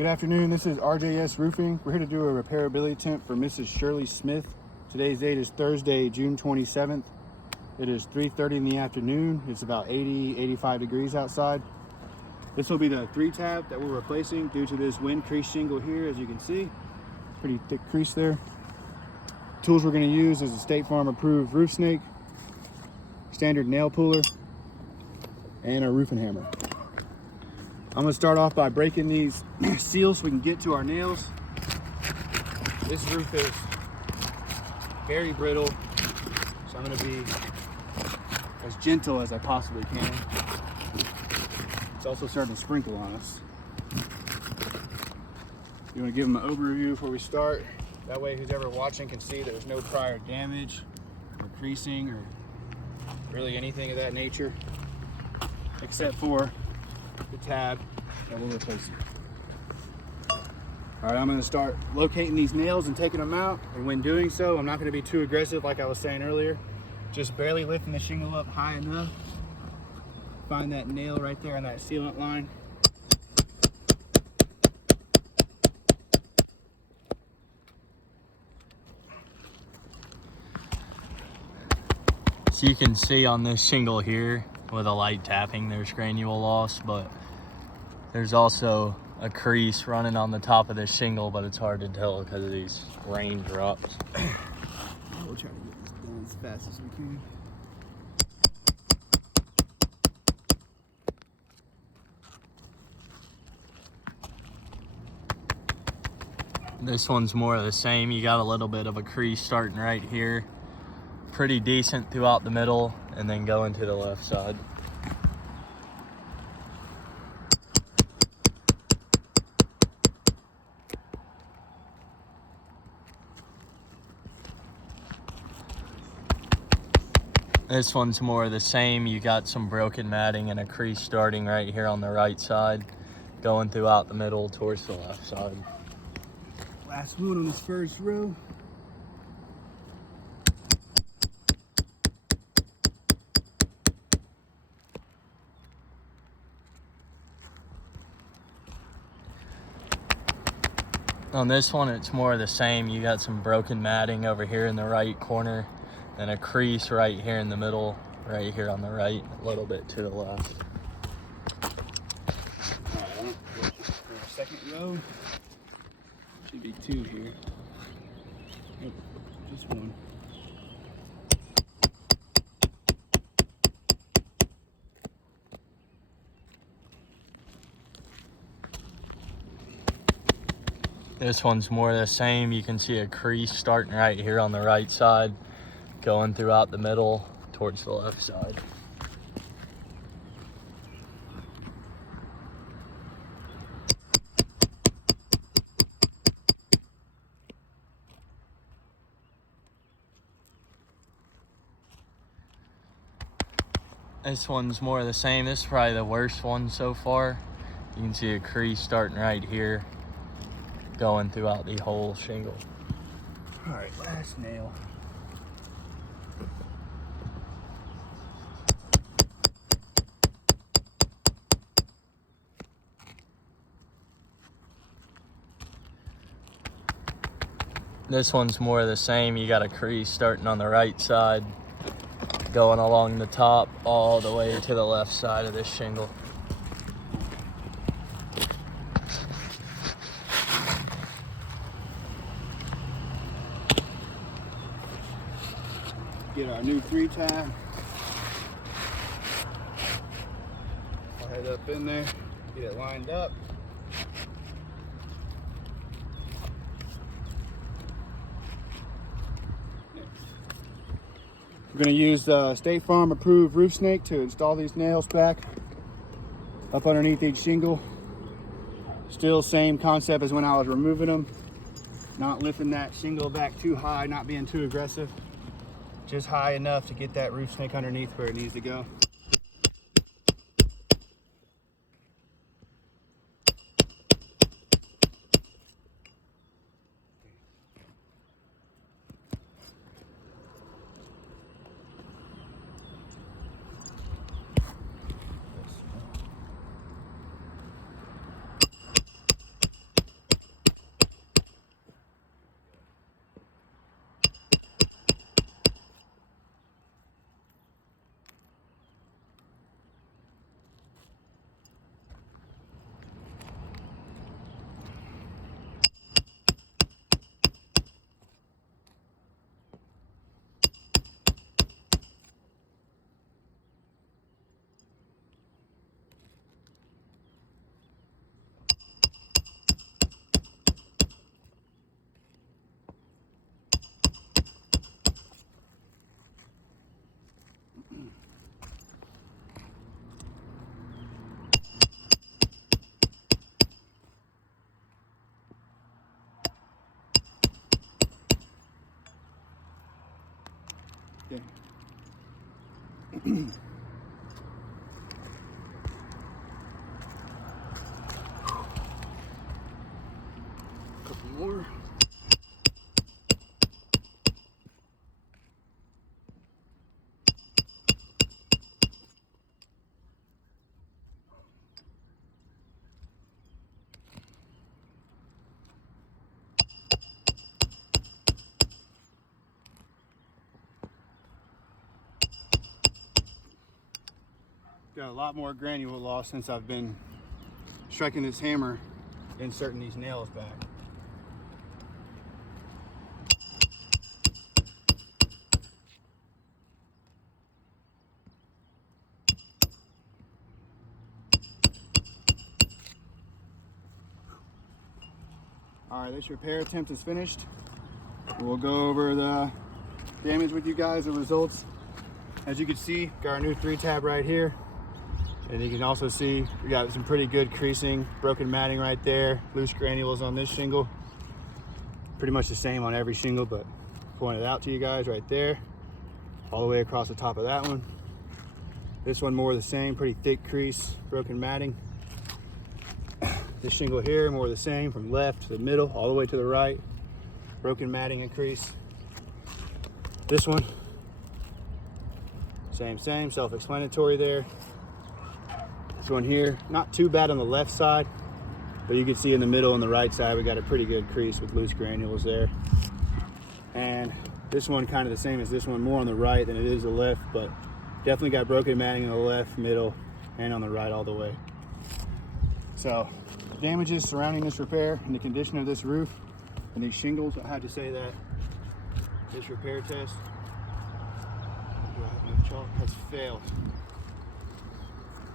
Good afternoon, this is RJS Roofing. We're here to do a repairability attempt for Mrs. Shirley Smith. Today's date is Thursday, June 27th. It is 3:30 in the afternoon. It's about 85 degrees outside. This will be the 3-tab that we're replacing due to this wind crease shingle here, as you can see. Pretty thick crease there. Tools we're going to use is a State Farm approved roof snake, standard nail puller, and a roofing hammer. I'm going to start off by breaking these seals so we can get to our nails. This roof is very brittle, so I'm going to be as gentle as I possibly can. It's also starting to sprinkle on us. You want to give them an overview before we start. That way who's ever watching can see there's no prior damage or creasing or really anything of that nature, except for the tab that we'll replace it. All right, I'm gonna start locating these nails and taking them out. And when doing so, I'm not gonna be too aggressive like I was saying earlier. Just barely lifting the shingle up high enough. Find that nail right there on that sealant line. So you can see on this shingle here with a light tapping, there's granule loss, but there's also a crease running on the top of this shingle, but it's hard to tell because of these raindrops. We'll try to get this done as fast as we can. This one's more of the same. You got a little bit of a crease starting right here. Pretty decent throughout the middle, and then going to the left side. This one's more of the same. You got some broken matting and a crease starting right here on the right side, going throughout the middle towards the left side. Last one on this first row. On this one, it's more of the same. You got some broken matting over here in the right corner, and a crease right here in the middle, right here on the right, a little bit to the left. All right, for our second row, should be 2 here. Nope, just 1. This one's more of the same. You can see a crease starting right here on the right side, going throughout the middle towards the left side. This one's more of the same. This is probably the worst one so far. You can see a crease starting right here, going throughout the whole shingle. All right, last nail. This one's more of the same. You got a crease starting on the right side, going along the top all the way to the left side of this shingle. Get our new 3-tab. I'll head up in there, get it lined up. We're going to use the State Farm approved roof snake to install these nails back up underneath each shingle. Still same concept as when I was removing them. Not lifting that shingle back too high, not being too aggressive. Just high enough to get that roof snake underneath where it needs to go. Couple more. Got a lot more granule loss since I've been striking this hammer, inserting these nails back. All right, this repair attempt is finished. We'll go over the damage with you guys, the results. As you can see, got our new 3-tab right here. And you can also see we got some pretty good creasing, broken matting right there, loose granules on this shingle. Pretty much the same on every shingle, but point it out to you guys right there, all the way across the top of that one. This one more the same, pretty thick crease, broken matting. This shingle here, more the same, from left to the middle, all the way to the right, broken matting and crease. This one, same, self-explanatory there. This one here, not too bad on the left side, but you can see in the middle and the right side, we got a pretty good crease with loose granules there. And this one kind of the same as this one, more on the right than it is the left, but definitely got broken matting on the left, middle, and on the right all the way. So, damages surrounding this repair and the condition of this roof and these shingles, I had to say that this repair test has failed.